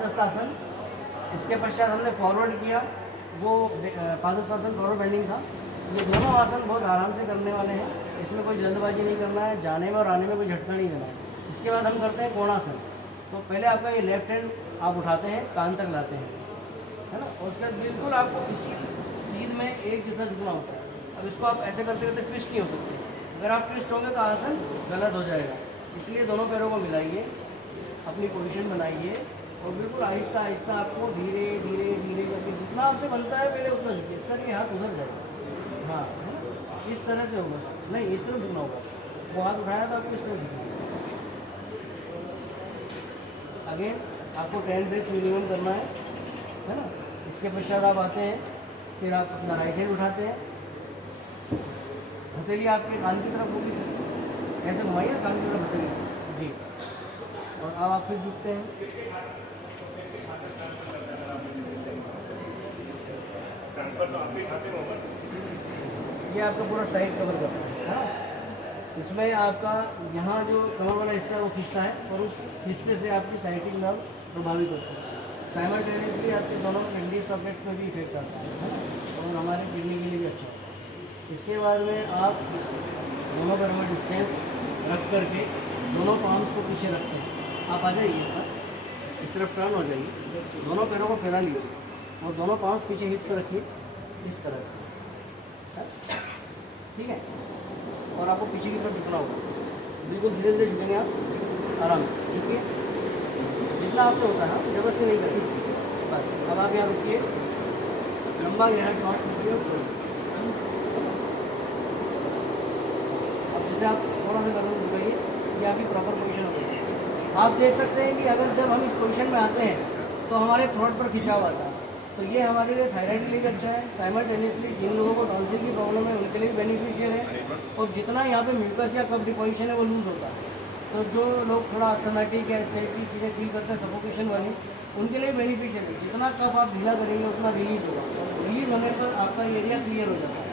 पादहस्तासन। इसके पश्चात हमने फॉरवर्ड किया, वो पादहस्तासन फॉरवर्ड बेंडिंग था। ये दोनों आसन बहुत आराम से करने वाले हैं, इसमें कोई जल्दबाजी नहीं करना है, जाने में और आने में कोई झटका नहीं देना है। इसके बाद हम करते हैं कोणासन। तो पहले आपका ये लेफ्ट हैंड आप उठाते हैं, कान तक लाते हैं, है ना, और उसके बाद बिल्कुल आपको इसी सीध में एक जैसा झुकना होता है। अब इसको आप ऐसे करते करते ट्विस्ट नहीं हो सकते, अगर आप ट्विस्ट होंगे तो आसन गलत हो जाएगा। इसलिए दोनों पैरों को मिलाइए, अपनी पोजीशन बनाइए और बिल्कुल आहिस्ता आहिस्ता आपको धीरे धीरे धीरे करके जितना आपसे बनता है पहले उतना झुकिए। सर ये हाथ उधर जाएगा, हाँ है ना, इस तरह से होगा सर, नहीं इस तरह झुकना होगा। वो हाथ उठाया तो आपको इस तरह झुकना होगा। अगेन आपको 10 ब्रेथ्स मिनिमम करना है ना। इसके पश्चात आप आते हैं, फिर आप अपना राइट हैंड उठाते हैं, हथेली आपके कान की तरफ होगी सर, ऐसे घुमाइए कान की तरफ हथेली जी। और अब आप फिर झुकते हैं, ये आपका पूरा साइड कवर करता है ना। इसमें आपका यहाँ जो कमर वाला हिस्सा है वो खींचता है और उस हिस्से से आपकी साइटिक नर्व प्रभावित होता है। साइमल्टेनियसली आपके दोनों किडनी सॉकेट्स में भी इफेक्ट आता है ना, और हमारे किडनी के लिए भी अच्छा है। इसके बाद में आप दोनों पैरों में डिस्टेंस रख करके दोनों पाम्स को पीछे रखते हैं। आप आ जाइए, इस तरफ टर्न हो जाइए, दोनों पैरों को फैला लीजिए और दोनों पाम्स पीछे हिप्स पर रखिए इस तरह से, ठीक है। और आपको पीछे की तरफ झुकना होगा, बिल्कुल धीरे धीरे झुकेंगे आप, आराम से झुकिए जितना आपसे होता है, जबरदस्ती नहीं करनी बस। अब आप यहाँ रुकिए, लंबा गहरा श्वास लीजिए और छोड़िए। अब जैसे आप थोड़ा सा गर्दन झुकाइए, ये आपकी प्रॉपर पोजीशन हो गई। आप देख सकते हैं कि अगर जब हम इस पोजीशन में आते हैं तो हमारे थ्रोट पर खिंचाव आता है, तो ये हमारे लिए थायराइड के लिए भी अच्छा है। साइमल्टेनियसली जिन लोगों को टॉन्सिल की प्रॉब्लम है उनके लिए भी बेनिफिशियल है। और जितना यहाँ पे म्यूकस या कफ डिपोजिशन है वो लूज़ होता है, तो जो लोग थोड़ा अस्थमैटिक या इस टाइप की चीज़ें फील करते हैं सफोकेशन वाली, उनके लिए बेनिफिशियल है। जितना कफ आप ढीला करेंगे उतना रिलीज़ होगा, रिलीज़ होने पर आपका एरिया क्लियर हो जाता है।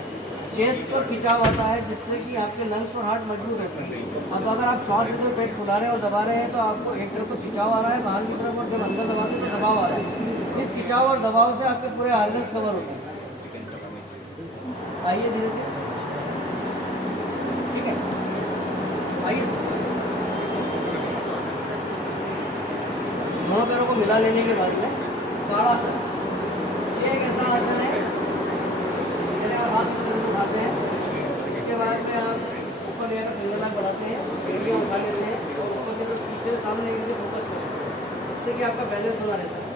चेस्ट पर खिंचाव आता है जिससे कि आपके लंग्स और हार्ट मजबूत रहते हैं। अब अगर आप श्वास लेकर पेट फुला रहे हैं और दबा रहे हैं तो आपको एक तरफ तो खिंचाव आ रहा है बाहर की तरफ, और जब अंदर दबाते हैं तो दबाव आ रहा है। इस खिंचाव और दबाव से आपके पूरे ऑर्गन्स कवर होते हैं। आइए धीरे से, ठीक है, आइए। दोनों पैरों को मिला लेने के बाद में ताड़ासन, ये एक ऐसा आसन है, पहले आप हाथ इस तरह से उठाते हैं, इसके बाद में आप ऊपर लेकर फिंगर लॉक बढ़ाते हैं, एरिया उठा लेते हैं और ऊपर की तरफ पीछे सामने के लिए फोकस करें, जिससे कि आपका बैलेंस बना रहता है।